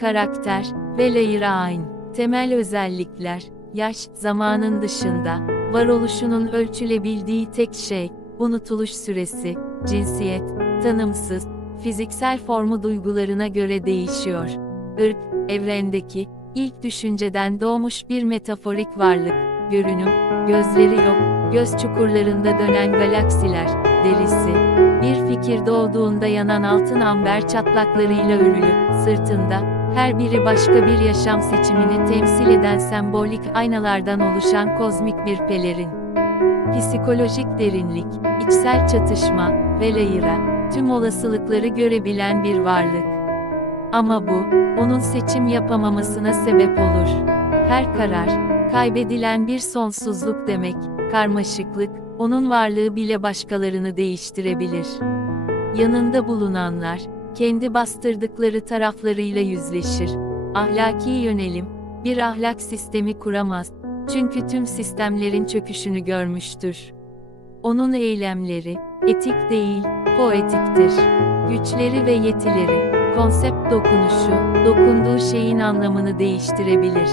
Karakter, Velayra Ayn. Temel özellikler, yaş, zamanın dışında, varoluşunun ölçülebildiği tek şey, unutuluş süresi, cinsiyet, tanımsız, fiziksel formu duygularına göre değişiyor. Irk, evrendeki, ilk düşünceden doğmuş bir metaforik varlık, görünüm, gözleri yok, göz çukurlarında dönen galaksiler, derisi, bir fikir doğduğunda yanan altın amber çatlaklarıyla örülü, sırtında, her biri başka bir yaşam seçimini temsil eden sembolik aynalardan oluşan kozmik bir pelerin. Psikolojik derinlik, içsel çatışma, velayıra, tüm olasılıkları görebilen bir varlık. Ama bu, onun seçim yapamamasına sebep olur. Her karar, kaybedilen bir sonsuzluk demek, karmaşıklık, onun varlığı bile başkalarını değiştirebilir. Yanında bulunanlar, kendi bastırdıkları taraflarıyla yüzleşir. Ahlaki yönelim, bir ahlak sistemi kuramaz, çünkü tüm sistemlerin çöküşünü görmüştür. Onun eylemleri, etik değil, poetiktir. Güçleri ve yetileri, konsept dokunuşu, dokunduğu şeyin anlamını değiştirebilir.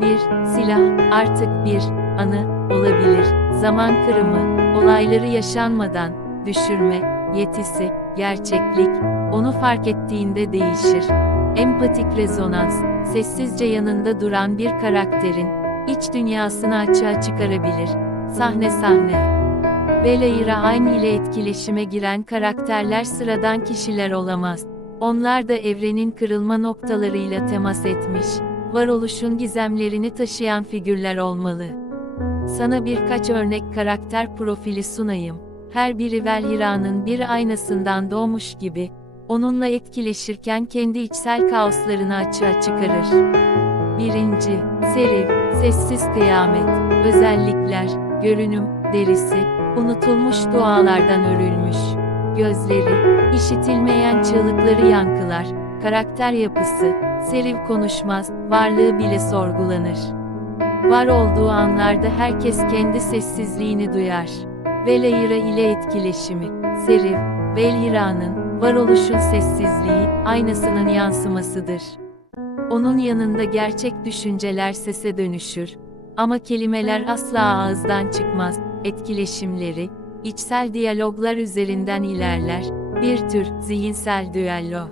Bir, silah, artık bir, anı, olabilir, zaman kırımı, olayları yaşanmadan, düşürme, yetisi, gerçeklik, onu fark ettiğinde değişir. Empatik rezonans, sessizce yanında duran bir karakterin, iç dünyasını açığa çıkarabilir. Sahne sahne. Velayra aynı ile etkileşime giren karakterler sıradan kişiler olamaz. Onlar da evrenin kırılma noktalarıyla temas etmiş, varoluşun gizemlerini taşıyan figürler olmalı. Sana birkaç örnek karakter profili sunayım. Her biri Velhira'nın bir aynasından doğmuş gibi, onunla etkileşirken kendi içsel kaoslarını açığa çıkarır. 1. Serif, sessiz kıyamet, özellikler, görünüm, derisi, unutulmuş dualardan örülmüş. Gözleri, işitilmeyen çığlıkları yankılar, karakter yapısı, Serif konuşmaz, varlığı bile sorgulanır. Var olduğu anlarda herkes kendi sessizliğini duyar. Veleyra ile etkileşimi, Serif, Velhira'nın, varoluşun sessizliği, aynasının yansımasıdır. Onun yanında gerçek düşünceler sese dönüşür. Ama kelimeler asla ağızdan çıkmaz, etkileşimleri, içsel diyaloglar üzerinden ilerler, bir tür zihinsel düello.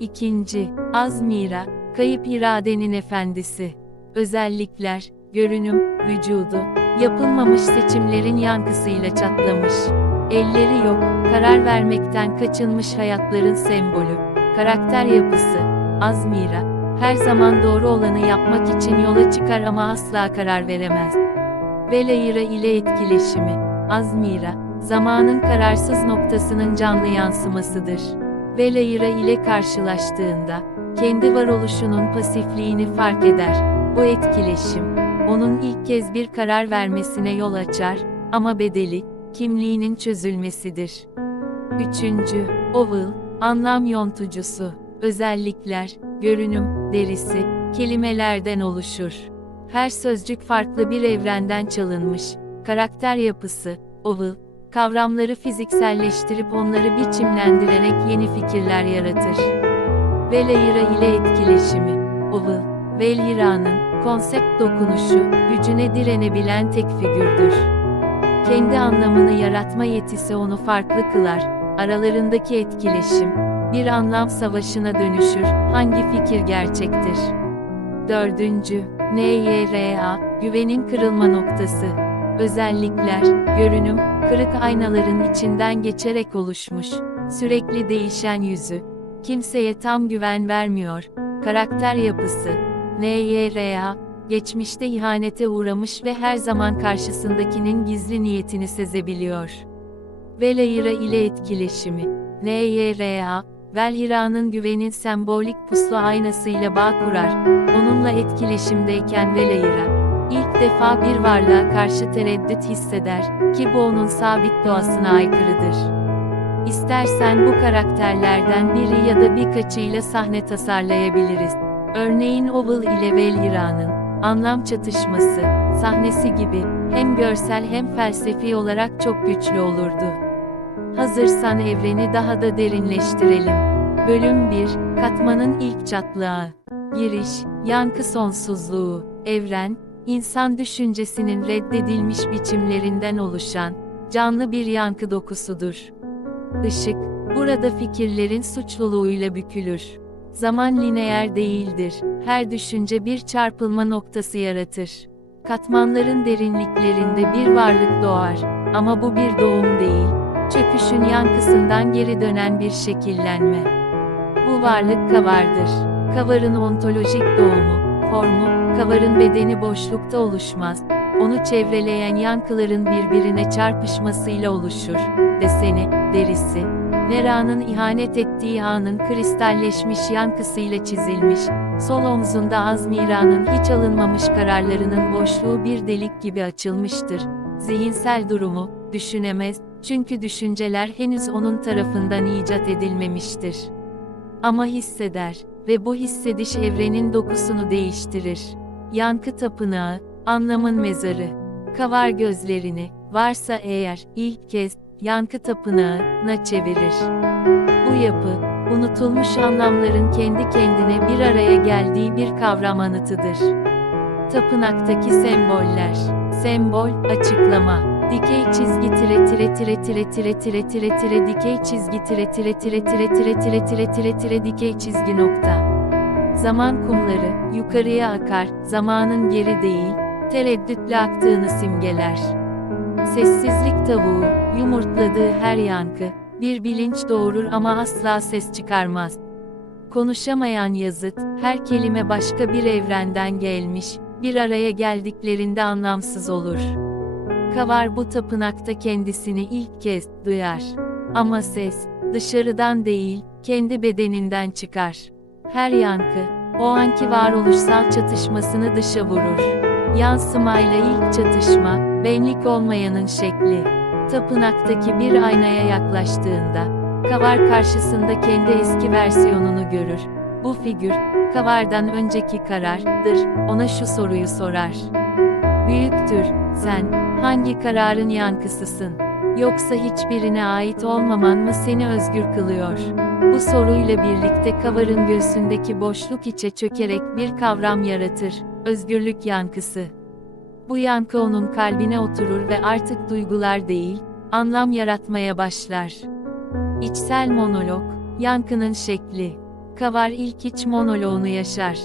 İkinci, Azmira, kayıp iradenin efendisi. Özellikler, görünüm, vücudu, yapılmamış seçimlerin yankısıyla çatlamış. Elleri yok, karar vermekten kaçınmış hayatların sembolü. Karakter yapısı, Azmira, her zaman doğru olanı yapmak için yola çıkar ama asla karar veremez. Velayra ile etkileşimi, Azmira, zamanın kararsız noktasının canlı yansımasıdır. Velayra ile karşılaştığında, kendi varoluşunun pasifliğini fark eder. Bu etkileşim, onun ilk kez bir karar vermesine yol açar, ama bedeli, kimliğinin çözülmesidir. 3. Oval, anlam yontucusu, özellikler, görünüm, derisi, kelimelerden oluşur. Her sözcük farklı bir evrenden çalınmış. Karakter yapısı, oval, kavramları fizikselleştirip onları biçimlendirerek yeni fikirler yaratır. Velayra ile etkileşimi, oval, Velhira'nın, konsept dokunuşu, gücüne direnebilen tek figürdür. Kendi anlamını yaratma yetisi onu farklı kılar, aralarındaki etkileşim, bir anlam savaşına dönüşür, hangi fikir gerçektir? 4. NYRA, güvenin kırılma noktası. Özellikler, görünüm, kırık aynaların içinden geçerek oluşmuş, sürekli değişen yüzü, kimseye tam güven vermiyor, karakter yapısı, NYRA, geçmişte ihanete uğramış ve her zaman karşısındakinin gizli niyetini sezebiliyor. Velayra ile etkileşimi, NYRA, Velhira'nın güvenin sembolik puslu aynasıyla bağ kurar, onunla etkileşimdeyken Velayra, ilk defa bir varlığa karşı tereddüt hisseder, ki bu onun sabit doğasına aykırıdır. İstersen bu karakterlerden biri ya da birkaçıyla sahne tasarlayabiliriz. Örneğin Oval ile Velhira'nın, anlam çatışması, sahnesi gibi, hem görsel hem felsefi olarak çok güçlü olurdu. Hazırsan evreni daha da derinleştirelim. Bölüm 1, Katmanın ilk çatlağı. Giriş, yankı sonsuzluğu, evren, insan düşüncesinin reddedilmiş biçimlerinden oluşan, canlı bir yankı dokusudur. Işık, burada fikirlerin suçluluğuyla bükülür. Zaman lineer değildir, her düşünce bir çarpılma noktası yaratır. Katmanların derinliklerinde bir varlık doğar, ama bu bir doğum değil, çöküşün yankısından geri dönen bir şekillenme. Bu varlık kavardır. Kavarın ontolojik doğumu, formu, kavarın bedeni boşlukta oluşmaz, onu çevreleyen yankıların birbirine çarpışmasıyla oluşur. Deseni, derisi, Nera'nın ihanet ettiği anın kristalleşmiş yankısıyla çizilmiş, sol omzunda Azmira'nın hiç alınmamış kararlarının boşluğu bir delik gibi açılmıştır. Zihinsel durumu, düşünemez, çünkü düşünceler henüz onun tarafından icat edilmemiştir. Ama hisseder ve bu hissediş evrenin dokusunu değiştirir. Yankı tapınağı, anlamın mezarı. Kavar gözlerini, varsa eğer, ilk kez, yankı tapınağına çevirir. Bu yapı, unutulmuş anlamların kendi kendine bir araya geldiği bir kavram anıtıdır. Tapınaktaki semboller, sembol, açıklama, dikey çizgi tire tire tire tire tire tire tire tire dikey çizgi tire tire tire tire tire tire tire tire tire dikey çizgi nokta. Zaman kumları, yukarıya akar, zamanın geri değil, tereddütle aktığını simgeler. Sessizlik tavuğu, yumurtladığı her yankı, bir bilinç doğurur ama asla ses çıkarmaz. Konuşamayan yazıt, her kelime başka bir evrenden gelmiş, bir araya geldiklerinde anlamsız olur. Kavar bu tapınakta kendisini ilk kez duyar. Ama ses, dışarıdan değil, kendi bedeninden çıkar. Her yankı, o anki varoluşsal çatışmasını dışa vurur. Yansımayla ilk çatışma, benlik olmayanın şekli. Tapınaktaki bir aynaya yaklaştığında, Kavar karşısında kendi eski versiyonunu görür. Bu figür, Kavar'dan önceki karardır, ona şu soruyu sorar. Büyüktür, sen, hangi kararın yankısısın? Yoksa hiçbirine ait olmaman mı seni özgür kılıyor? Bu soruyla birlikte Kavar'ın göğsündeki boşluk içe çökerek bir kavram yaratır, özgürlük yankısı. Bu yankı onun kalbine oturur ve artık duygular değil, anlam yaratmaya başlar. İçsel monolog, yankının şekli. Kavar ilk iç monoloğunu yaşar.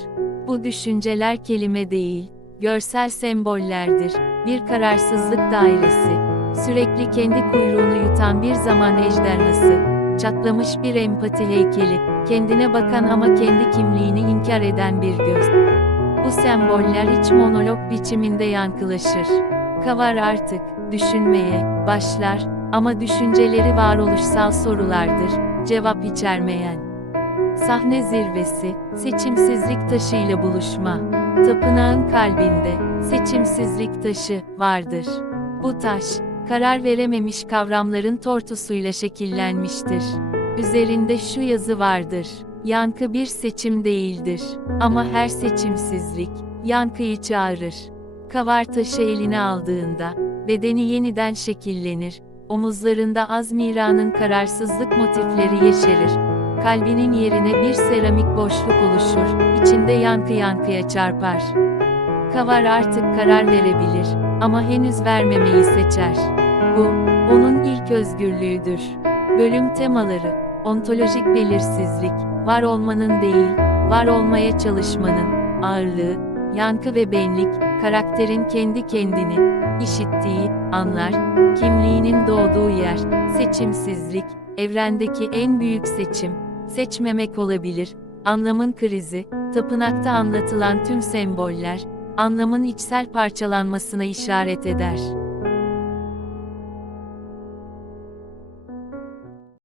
Bu düşünceler kelime değil, görsel sembollerdir, bir kararsızlık dairesi. Sürekli kendi kuyruğunu yutan bir zaman ejderhası, çatlamış bir empati heykeli, kendine bakan ama kendi kimliğini inkar eden bir göz. Bu semboller iç monolog biçiminde yankılaşır. Kavar artık, düşünmeye, başlar, ama düşünceleri varoluşsal sorulardır, cevap içermeyen. Sahne zirvesi, seçimsizlik taşıyla buluşma. Tapınağın kalbinde, seçimsizlik taşı, vardır. Bu taş, karar verememiş kavramların tortusuyla şekillenmiştir. Üzerinde şu yazı vardır. Yankı bir seçim değildir. Ama her seçimsizlik, yankıyı çağırır. Kavar taşı eline aldığında, bedeni yeniden şekillenir. Omuzlarında Azmira'nın kararsızlık motifleri yeşerir. Kalbinin yerine bir seramik boşluk oluşur, içinde yankı yankıya çarpar. Kavar artık karar verebilir ama henüz vermemeyi seçer. Bu, onun ilk özgürlüğüdür. Bölüm temaları, ontolojik belirsizlik, var olmanın değil, var olmaya çalışmanın, ağırlığı, yankı ve benlik, karakterin kendi kendini, işittiği, anlar, kimliğinin doğduğu yer, seçimsizlik, evrendeki en büyük seçim, seçmemek olabilir, anlamın krizi, tapınakta anlatılan tüm semboller, anlamın içsel parçalanmasına işaret eder.